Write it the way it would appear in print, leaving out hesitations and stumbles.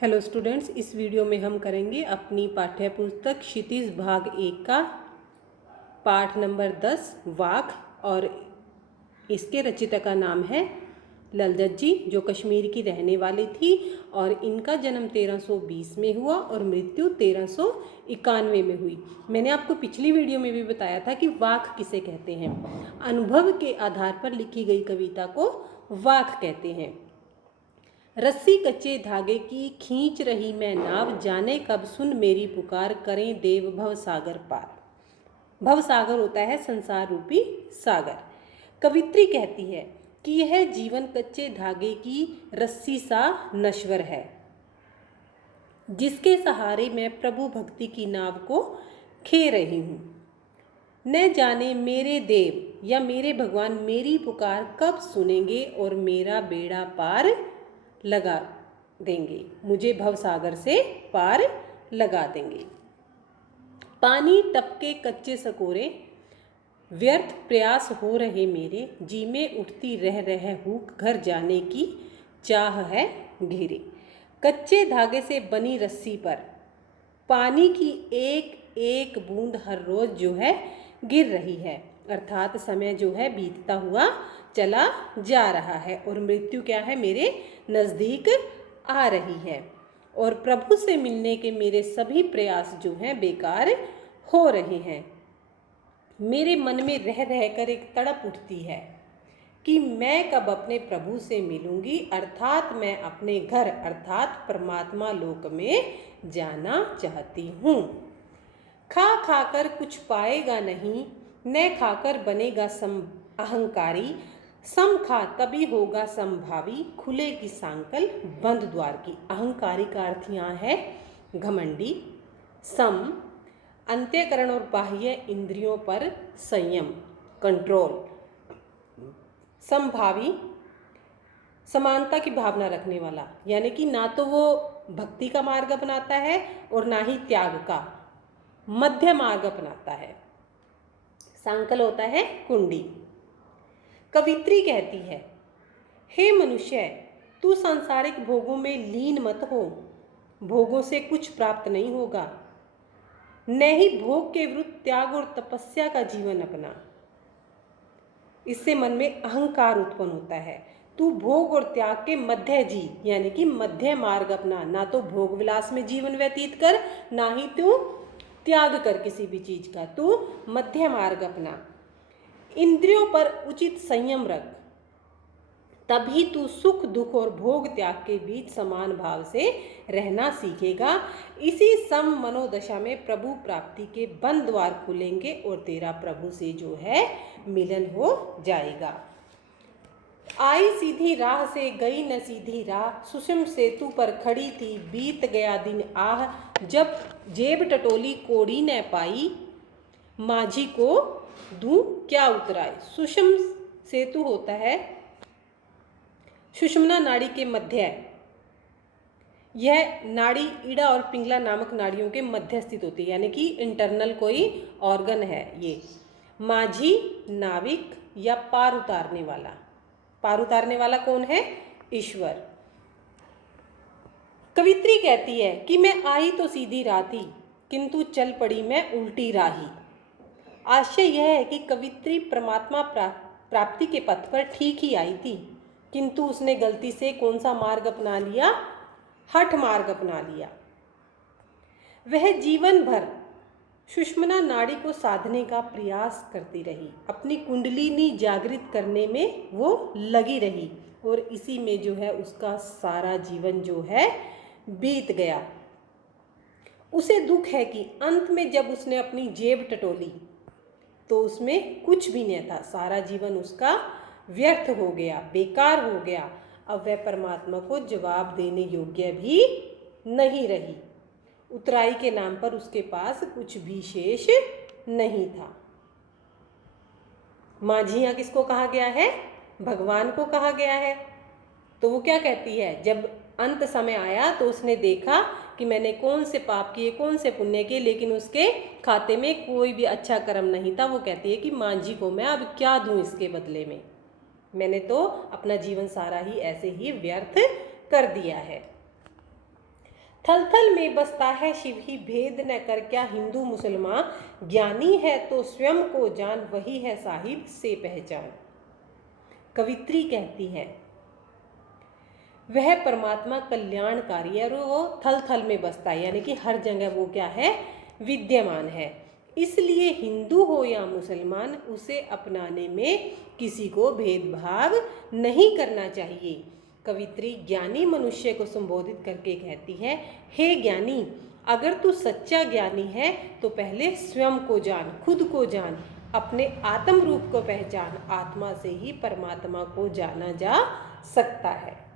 Hello students, इस video में हम करेंगे अपनी पाठ्य पुस्तक क्षितिज भाग 1 का पाठ नंबर 10 वाक। और इसके रचिता का नाम है ललदत जी, जो कश्मीर की रहने वाली थी और इनका जन्म 1320 में हुआ और मृत्यु 1391 में हुई। मैंने आपको पिछली वीडियो में भी बताया था कि वाक किसे कहते हैं। अनुभव के आधार पर लिखी गई कविता को वाक कहते हैं। रस्सी कच्चे धागे की खींच रही मैं नाव, जाने कब सुन मेरी पुकार, करें देव भव सागर पार। भव सागर होता है संसार रूपी सागर। कवित्री कहती है कि यह जीवन कच्चे धागे की रस्सी सा नश्वर है, जिसके सहारे मैं प्रभु भक्ति की नाव को खे रही हूँ। न जाने मेरे देव या मेरे भगवान मेरी पुकार कब सुनेंगे और मेरा बेड़ा पार लगा देंगे, मुझे भवसागर से पार लगा देंगे। पानी टपके कच्चे सकोरे, व्यर्थ प्रयास हो रहे मेरे, जी में उठती रह हुक, घर जाने की चाह है घेरे। कच्चे धागे से बनी रस्सी पर पानी की एक एक बूंद हर रोज जो है गिर रही है, अर्थात समय जो है बीतता हुआ चला जा रहा है और मृत्यु क्या है, मेरे नज़दीक आ रही है और प्रभु से मिलने के मेरे सभी प्रयास जो हैं बेकार हो रहे हैं। मेरे मन में रह कर एक तड़प उठती है कि मैं कब अपने प्रभु से मिलूंगी, अर्थात मैं अपने घर अर्थात परमात्मा लोक में जाना चाहती हूँ। खा खाकर कुछ पाएगा नहीं, न खाकर बनेगा अहंकारी, सम खा तभी होगा संभावी, खुले की सांकल बंद द्वार की। अहंकारी का अर्थ यहाँ है घमंडी। सम अंत्यकरण और बाह्य इंद्रियों पर संयम कंट्रोल। संभावी समानता की भावना रखने वाला, यानी कि ना तो वो भक्ति का मार्ग अपनाता है और ना ही त्याग का, मध्य मार्ग अपनाता है। सांकल होता है कुंडी। कवित्री कहती है, हे मनुष्य, तू सांसारिक भोगों में लीन मत हो, भोगों से कुछ प्राप्त नहीं होगा। न ही भोग के विरुद्ध त्याग और तपस्या का जीवन अपना, इससे मन में अहंकार उत्पन्न होता है। तू भोग और त्याग के मध्य जी, यानी कि मध्य मार्ग अपना, ना तो भोग विलास में जीवन व्यतीत कर, ना ही तू त्याग कर किसी भी चीज का, तू मध्य मार्ग अपना। इंद्रियों पर उचित संयम रख, तभी तू सुख दुख और भोग त्याग के बीच समान भाव से रहना सीखेगा। इसी सम मनोदशा में प्रभु प्राप्ति के बंद द्वार खुलेंगे और तेरा प्रभु से जो है मिलन हो जाएगा। आई सीधी राह से गई न सीधी राह, सुषम सेतु पर खड़ी थी बीत गया दिन आह, जब जेब टटोली कोड़ी न पाई, माझी को दूं क्या उतराए। सुषम सेतु होता है सुषुम्ना नाड़ी के मध्य, यह नाड़ी ईड़ा और पिंगला नामक नाड़ियों के मध्य स्थित होती है, यानी कि इंटरनल कोई ऑर्गन है ये। माझी नाविक या पार उतारने वाला, पार उतारने वाला कौन है, ईश्वर। कवित्री कहती है कि मैं आई तो सीधी राह थी, किंतु चल पड़ी मैं उल्टी राही। आशय यह है कि कवित्री परमात्मा प्राप्ति के पथ पर ठीक ही आई थी, किंतु उसने गलती से कौन सा मार्ग अपना लिया, हठ मार्ग अपना लिया। वह जीवन भर सुषुम्ना नाड़ी को साधने का प्रयास करती रही, अपनी कुंडलिनी जागृत करने में वो लगी रही और इसी में जो है उसका सारा जीवन जो है बीत गया। उसे दुख है कि अंत में जब उसने अपनी जेब टटोली तो उसमें कुछ भी नहीं था, सारा जीवन उसका व्यर्थ हो गया, बेकार हो गया। अब वह परमात्मा को जवाब देने योग्य भी नहीं रही। उतराई के नाम पर उसके पास कुछ भी शेष नहीं था। माझिया किसको कहा गया है, भगवान को कहा गया है। तो वो क्या कहती है, जब अंत समय आया तो उसने देखा कि मैंने कौन से पाप किए कौन से पुण्य किए, लेकिन उसके खाते में कोई भी अच्छा कर्म नहीं था। वो कहती है कि मांझी को मैं अब क्या दूं इसके बदले में, मैंने तो अपना जीवन सारा ही ऐसे ही व्यर्थ कर दिया है। थल थल में बसता है शिव ही, भेद न कर क्या हिंदू मुसलमान। ज्ञानी है तो स्वयं को जान, वही है साहिब से पहचान। कवित्री कहती है वह परमात्मा कल्याणकारी है और वो थल थल में बसता है, यानी कि हर जगह वो क्या है, विद्यमान है। इसलिए हिंदू हो या मुसलमान, उसे अपनाने में किसी को भेदभाव नहीं करना चाहिए। कवित्री ज्ञानी मनुष्य को संबोधित करके कहती है, हे ज्ञानी, अगर तू सच्चा ज्ञानी है तो पहले स्वयं को जान, खुद को जान, अपने आत्म रूप को पहचान। आत्मा से ही परमात्मा को जाना जा सकता है।